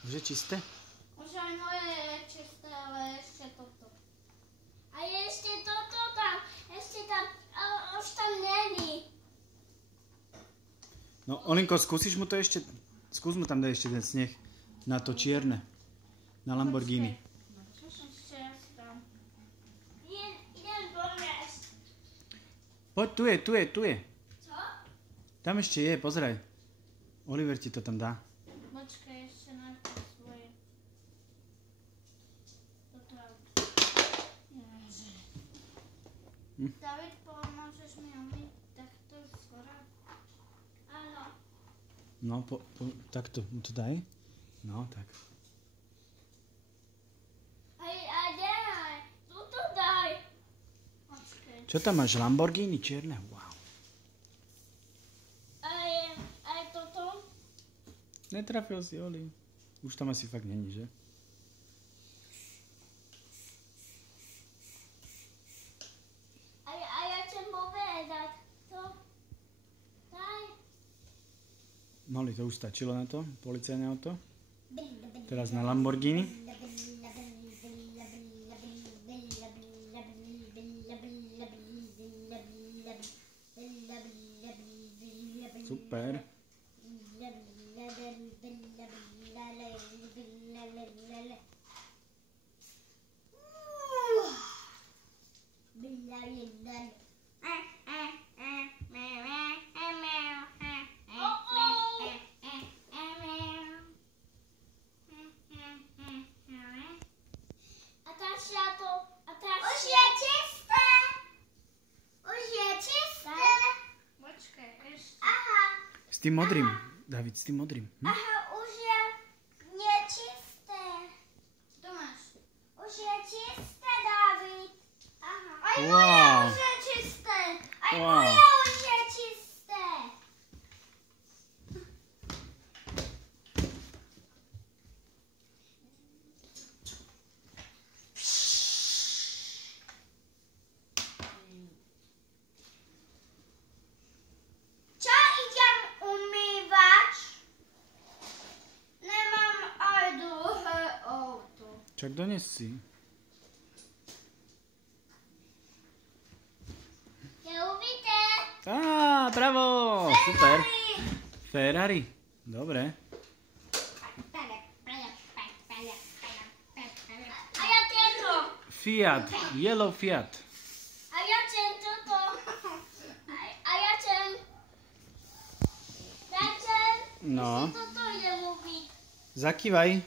Už je čisté? Už aj moje je čisté, ale ešte toto. A ešte toto tam, ešte tam, už tam není. No, Olinko, skús mu tam dať ešte ten sneh na to čierne, na Lamborghini. Ešte tam. Idem doniesť. Poď, tu je. Co? Tam ešte je, pozeraj. Oliver ti to tam dá. Počkaj, ešte najprv svoje. Toto auto. David, pomôžeš mi umyť takto skoro? Áno. No, takto mu to daj. No, tak. Aj daj, tuto daj. Počkaj. Čo tam máš? Lamborghini čierne? Wow. Aj toto? Netrafil si, Oli. Už tam asi fakt není, že? A ja chcem povedať. To? Daj. Mali, to už stačilo na to, policajné auto. Teraz na Lamborghini. Super. Už je čisté. Už je čisté. Počkaj, ešte. Aha. S tým modrým, David, s tým modrým. Aha, už je nečisté. To máš. Už je čisté, David. Aha. Aj moje už je čisté. Aj moje už je čisté. Čo idem umývať? Nemám aj druhé auto. Čak dones si. Je umyté. Bravo, super. Ferrari, dobre. A ja tento. Fiat, yellow Fiat. A ja chcem toto. A ja chcem. No, Toto idem umyť. zakývaj.